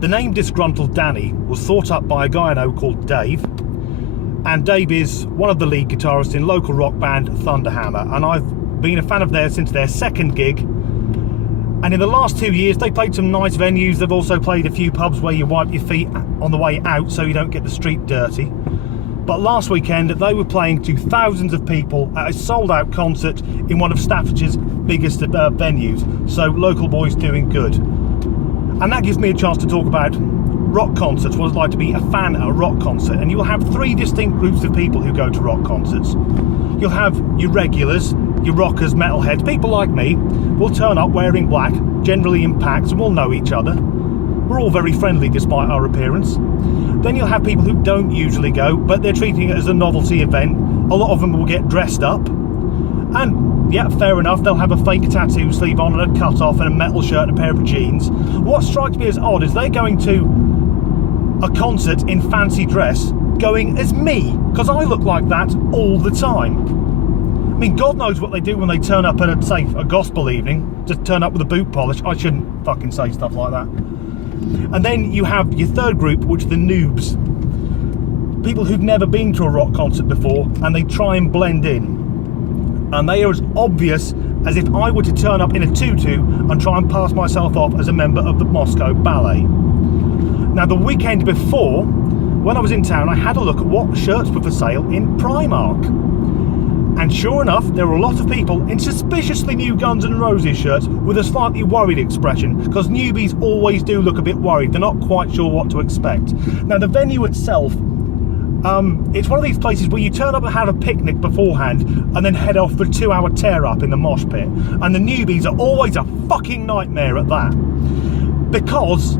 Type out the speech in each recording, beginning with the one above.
The name Disgruntled Danny was thought up by a guy I know called Dave, and Dave is one of the lead guitarists in local rock band Thunderhammer, and I've been a fan of theirs since their second gig. And in the last 2 years, they played some nice venues. They've also played a few pubs where you wipe your feet on the way out so you don't get the street dirty. But last weekend, they were playing to thousands of people at a sold-out concert in one of Staffordshire's biggest venues. So local boys doing good. And that gives me a chance to talk about rock concerts, what it's like to be a fan at a rock concert. And you'll have three distinct groups of people who go to rock concerts. You'll have your regulars, your rockers, metalheads, people like me, will turn up wearing black, generally in packs, and we'll know each other. We're all very friendly despite our appearance. Then you'll have people who don't usually go, but they're treating it as a novelty event. A lot of them will get dressed up. And yeah, fair enough, they'll have a fake tattoo sleeve on and a cut-off and a metal shirt and a pair of jeans. What strikes me as odd is they're going to a concert in fancy dress, going as me, because I look like that all the time. I mean, God knows what they do when they turn up at, say, a gospel evening, just turn up with a boot polish. I shouldn't fucking say stuff like that. And then you have your third group, which are the noobs. People who've never been to a rock concert before, and they try and blend in. And they are as obvious as if I were to turn up in a tutu and try and pass myself off as a member of the Moscow Ballet. Now, the weekend before, when I was in town, I had a look at what shirts were for sale in Primark. And sure enough, there were a lot of people in suspiciously new Guns N' Roses shirts with a slightly worried expression, because newbies always do look a bit worried. They're not quite sure what to expect. Now, the venue itself, it's one of these places where you turn up and have a picnic beforehand and then head off for a 2-hour tear-up in the mosh pit. And the newbies are always a fucking nightmare at that, because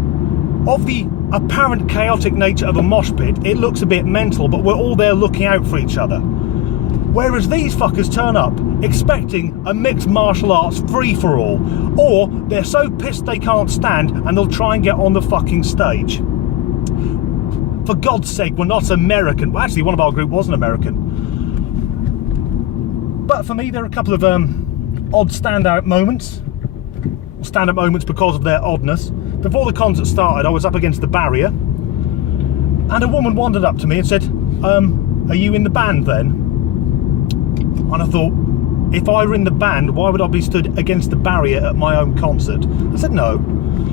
of the apparent chaotic nature of a mosh pit. It looks a bit mental, but we're all there looking out for each other. Whereas these fuckers turn up expecting a mixed martial arts free-for-all, or they're so pissed they can't stand and they'll try and get on the fucking stage. For God's sake, we're not American. Well, actually, one of our group wasn't American. But for me, there are a couple of odd standout moments. Stand-up moments because of their oddness. Before the concert started, I was up against the barrier, and a woman wandered up to me and said, are you in the band then? And I thought, if I were in the band, why would I be stood against the barrier at my own concert? I said, no.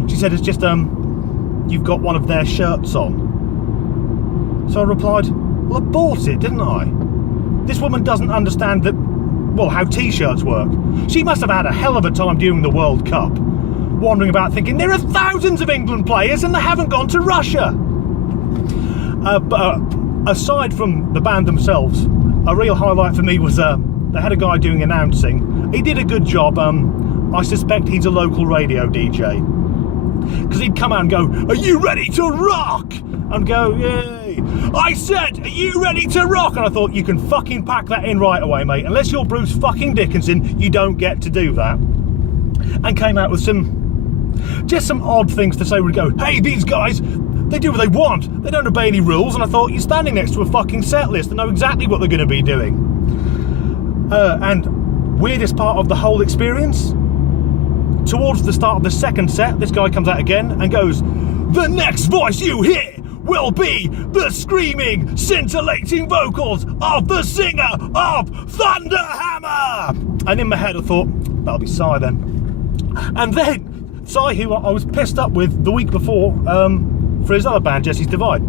She said, it's just, you've got one of their shirts on. So I replied, well, I bought it, didn't I? This woman doesn't understand that, well, how t-shirts work. She must have had a hell of a time during the World Cup, wandering about thinking, there are thousands of England players and they haven't gone to Russia. But aside from the band themselves, a real highlight for me was they had a guy doing announcing. He did a good job. I suspect he's a local radio DJ, because he'd come out and go, are you ready to rock? And go, yay. I said, are you ready to rock? And I thought, you can fucking pack that in right away, mate. Unless you're Bruce fucking Dickinson, you don't get to do that. And came out with just some odd things to say. We'd go, hey, these guys, they do what they want. They don't obey any rules. And I thought, you're standing next to a fucking set list and know exactly what they're going to be doing. And weirdest part of the whole experience, towards the start of the second set, this guy comes out again and goes, the next voice you hear will be the screaming, scintillating vocals of the singer of Thunderhammer. And in my head I thought, that'll be Cy then. And then Cy, who I was pissed up with the week before for his other band, Jesse's Divide.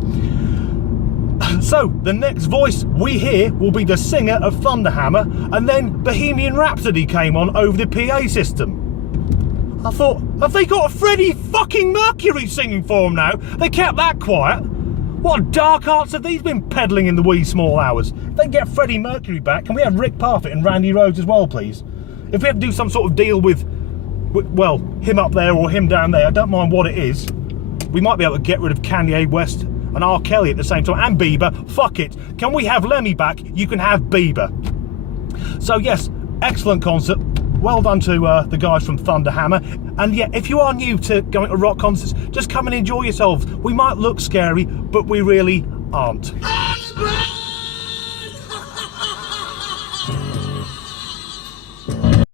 So the next voice we hear will be the singer of Thunderhammer, and then Bohemian Rhapsody came on over the PA system. I thought, have they got a Freddie fucking Mercury singing for them now? They kept that quiet. What dark arts have these been peddling in the wee small hours? If they can get Freddie Mercury back, can we have Rick Parfitt and Randy Rhoads as well, please? If we have to do some sort of deal with, well, him up there or him down there, I don't mind what it is. We might be able to get rid of Kanye West and R. Kelly at the same time, and Bieber. Fuck it. Can we have Lemmy back? You can have Bieber. So yes, excellent concert. Well done to the guys from Thunderhammer. And yeah, if you are new to going to rock concerts, just come and enjoy yourselves. We might look scary, but we really aren't.